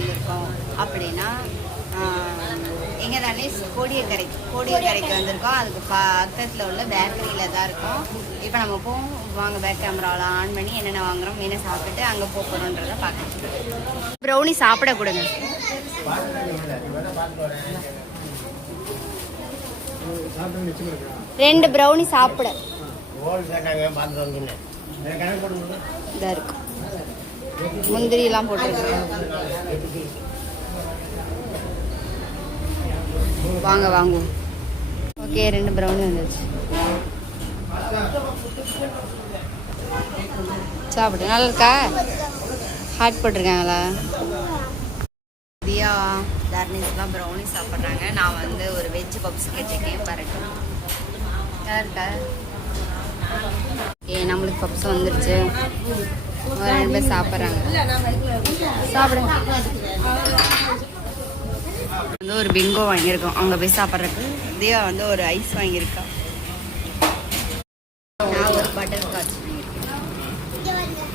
வந்திருக்கோம் அப்படின்னா எங்கே தானே கோடியக்கரைக்கு வந்திருக்கோம். அதுக்கு பக்கத்தில் உள்ள பேக்கரியில் தான் இருக்கோம். இப்போ நம்ம போவோம். வாங்க, பேக் கேமராவில் ஆன் பண்ணி என்னென்ன வாங்குகிறோம், என்ன சாப்பிட்டுட்டு அங்கே போகிறோன்றதை பார்க்கலாம். ப்ரௌனி சாப்பிட கொடுங்க. ரெண்டு ப்ரௌனி சாப்பிட இதாக இருக்கும். முந்திரியெல்லாம் போட்டுருக்கு. வாங்க வாங்குவோம். ஓகே, ரெண்டு ப்ரௌனி வந்துருச்சு. சாப்பிடு. நல்லா இருக்கா? ஹாட் போட்டிருக்காங்களா? தியா தர்னிஸ்லாம் ப்ரௌனி சாப்பிட்றாங்க. நான் வந்து ஒரு வெஜ் பப்ஸ் கேட்டிருக்கேன். பாருங்க, நல்லா இருக்கா? ஓகே, நம்மளுக்கு பப்ஸ் வந்துருச்சு. ஒரு 2 பேர் சாப்பிட்றாங்க. சாப்பிடுங்க. வந்து ஒரு பிங்கோ வாங்கியிருக்கோம் அங்கே போய் சாப்பிட்றதுக்கு. தியா வந்து ஒரு ஐஸ் வாங்கியிருக்கா. நான் ஒரு பட்டர் ஸ்காட்ச் வாங்கியிருக்கேன்.